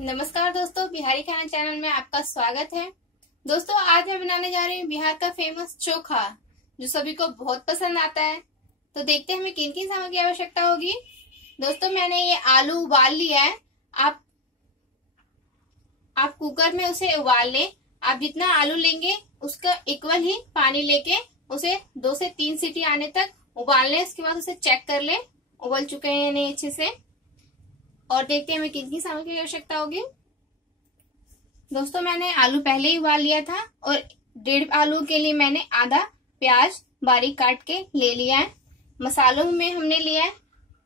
नमस्कार दोस्तों, बिहारी खाना चैनल में आपका स्वागत है। दोस्तों, आज मैं बनाने जा रही हूँ बिहार का फेमस चोखा, जो सभी को बहुत पसंद आता है। तो देखते हैं हमें किन किन सामग्री की आवश्यकता होगी। दोस्तों, मैंने ये आलू उबाल लिया है। आप कुकर में उसे उबाल लें। आप जितना आलू लेंगे उसका इक्वल ही पानी लेके उसे 2 से 3 सीटी आने तक उबाल लें। उसके बाद उसे चेक कर लें उबल चुके हैं या नहीं अच्छे से। और देखते हैं हमें किन किन सामग्री की आवश्यकता होगी। दोस्तों, मैंने आलू पहले ही उबाल लिया था और 1.5 आलू के लिए मैंने आधा प्याज बारीक काट के ले लिया है। मसालों में हमने लिया है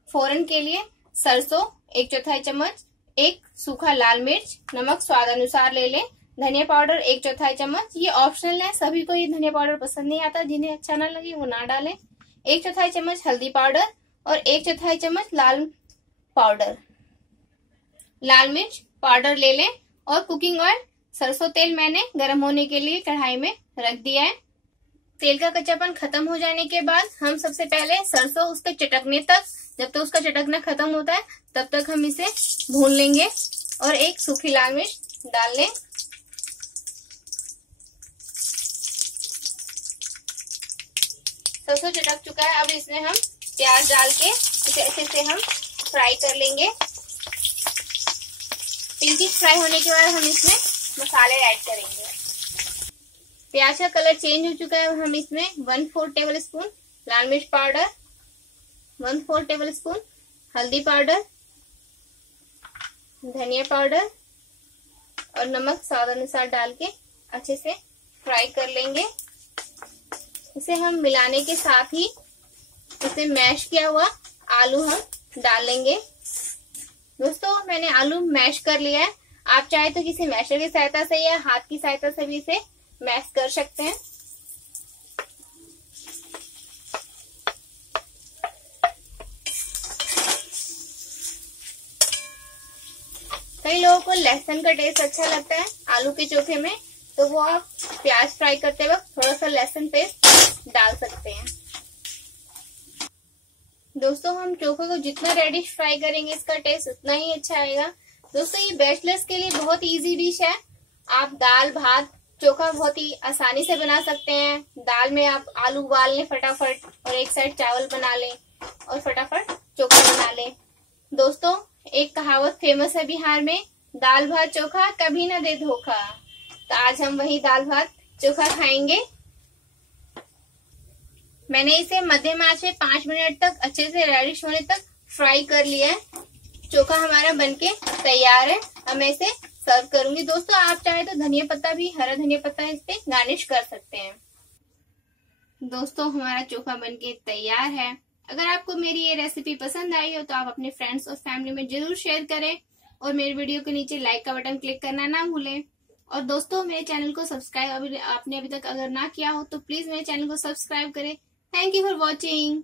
फोरन के लिए सरसों 1/4 चम्मच, 1 सूखा लाल मिर्च, नमक स्वाद अनुसार ले लें, धनिया पाउडर 1/4 चम्मच। ये ऑप्शनल है, सभी को ये धनिया पाउडर पसंद नहीं आता, जिन्हें अच्छा ना लगे वो ना डालें। 1/4 चम्मच हल्दी पाउडर और 1/4 चम्मच लाल मिर्च पाउडर ले लें। और कुकिंग ऑयल सरसों तेल मैंने गर्म होने के लिए कढ़ाई में रख दिया है। तेल का कच्चापन खत्म हो जाने के बाद हम सबसे पहले सरसों उसके चटकने तक, जब तक उसका चटकना खत्म होता है तब तक हम इसे भून लेंगे। और 1 सूखी लाल मिर्च डाल लें। सरसों चटक चुका है, अब इसमें हम प्याज डाल के इसे अच्छे से हम फ्राई कर लेंगे। पिंकिश फ्राई होने के बाद हम इसमें मसाले ऐड करेंगे। प्याज का कलर चेंज हो चुका है, हम इसमें 1/4 टेबल स्पून लाल मिर्च पाउडर, 1/4 टेबल स्पून हल्दी पाउडर, धनिया पाउडर और नमक स्वाद अनुसार डाल के अच्छे से फ्राई कर लेंगे। इसे हम मिलाने के साथ ही इसे मैश किया हुआ आलू हम डाल लेंगे। दोस्तों, मैंने आलू मैश कर लिया है। आप चाहे तो किसी मैशर की सहायता से या हाथ की सहायता से भी इसे मैश कर सकते हैं। कई लोगों को लहसुन का टेस्ट अच्छा लगता है आलू के चोखे में, तो वो आप प्याज फ्राई करते वक्त थोड़ा सा लहसुन पेस्ट डाल सकते हैं। दोस्तों, हम चोखा को जितना रेडिश फ्राई करेंगे इसका टेस्ट उतना ही अच्छा आएगा। दोस्तों, ये बैचलर्स के लिए बहुत इजी डिश है। आप दाल भात चोखा बहुत ही आसानी से बना सकते हैं। दाल में आप आलू उबाल लें फटाफट और एक साइड चावल बना लें और फटाफट चोखा बना लें। दोस्तों, एक कहावत फेमस है बिहार में, दाल भात चोखा कभी ना दे धोखा। तो आज हम वही दाल भात चोखा खाएंगे। मैंने इसे मध्यम आंच में 5 मिनट तक अच्छे से रेडिश होने तक फ्राई कर लिया है। चोखा हमारा बनके तैयार है। अब मैं इसे सर्व करूंगी। दोस्तों, आप चाहे तो धनिया पत्ता भी, हरा धनिया पत्ता इस पे गार्निश कर सकते हैं। दोस्तों, हमारा चोखा बनके तैयार है। अगर आपको मेरी ये रेसिपी पसंद आई हो तो आप अपने फ्रेंड्स और फैमिली में जरूर शेयर करें और मेरे वीडियो के नीचे लाइक का बटन क्लिक करना ना भूलें। और दोस्तों, मेरे चैनल को सब्सक्राइब आपने अभी तक अगर ना किया हो तो प्लीज मेरे चैनल को सब्सक्राइब करें। Thank you for watching.